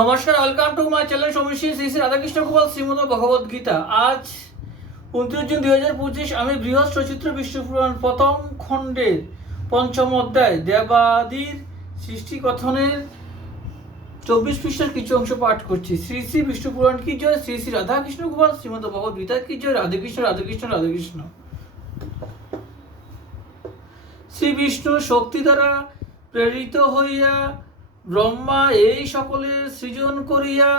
নমস্কার, welcome to my channel সমীশী শ্রী শ্রী রাধাকৃষ্ণ গোপাল শ্রীমদ ভগবদ গীতা। আজ 29 জুন 2025 আমি বৃহৎ সচিত্র বিষ্ণুপুরাণ প্রথম খণ্ডের পঞ্চম অধ্যায় দেবাদির সৃষ্টি কথনের 24 পৃষ্ঠার কিছু অংশ পাঠ করছি। শ্রী শ্রী বিষ্ণুপুরাণ কি জয়, শ্রী শ্রী রাধাকৃষ্ণ গোপাল শ্রীমদ ভগবদ গীতা কি জয়। রাধেকৃষ্ণ রাধেকৃষ্ণ রাধেকৃষ্ণ। শ্রী বিষ্ণু শক্তি দ্বারা প্রেরিত হইয়া ব্রহ্মা এই সকলের সৃজন করিয়া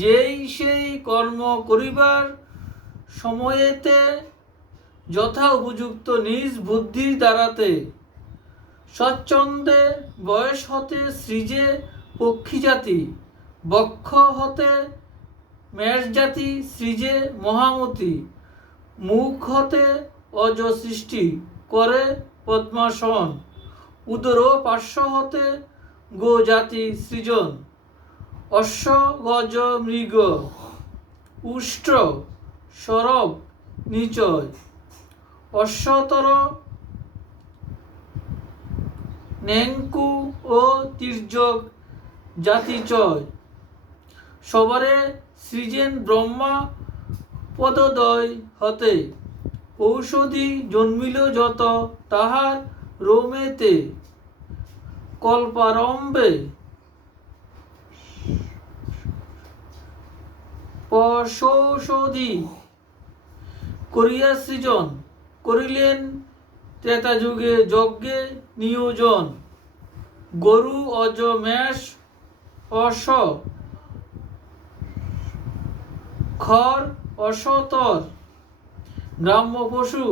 যেই সেই কর্ম করিবার সময়েতে যথা উপযুক্ত নিজ বুদ্ধির দ্বারাতে স্বচ্ছন্দে বয়স হতে সৃজে পক্ষী জাতি, বক্ষ হতে মেষ জাতি সৃজে মহামতি, মুখ হতে অজ সৃষ্টি করে পদ্মাসন, উদর পার্শ্ব হতে গো জাতি সৃজন, অশ্ব গজ মৃগ উষ্ট্র সরব নিচয়, অশ্বতর নেঙ্কু ও তির্যক জাতি চয়, সবারে সৃজেন ব্রহ্মা পদদয় হতে, ঔষধি জন্মিল যত তাহার রোমেতে, কল্পারম্ভে পশৌষধি করিয়া সৃজন করিলেন, ত্রেতা যুগে যজ্ঞে নিয়োজন, গরু অজ মেষ অশ্ব খর অশতর গ্রাম্য পশু,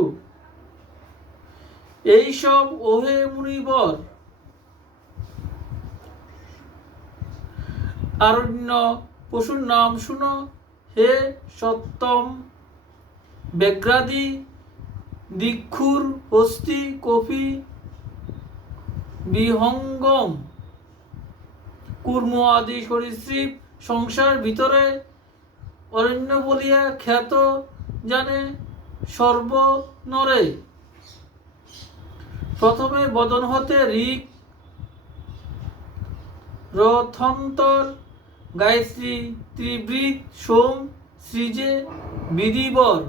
এইসব ওহে মুনিবর আরণ্য পশুর নাম শুনো হে সত্যম, ব্যাঘ্রাদি দিক্ষুর হস্তি কপি বিহঙ্গম কুর্ম আদি সরীসৃপ সংসার ভিতরে অরণ্য বলিয়া খ্যাত জানে সর্বনরে। প্রথমে বদন হতে ঋক রথন্তর গায়ত্রী ত্রিবৃত সোম সৃজে বিধিবর,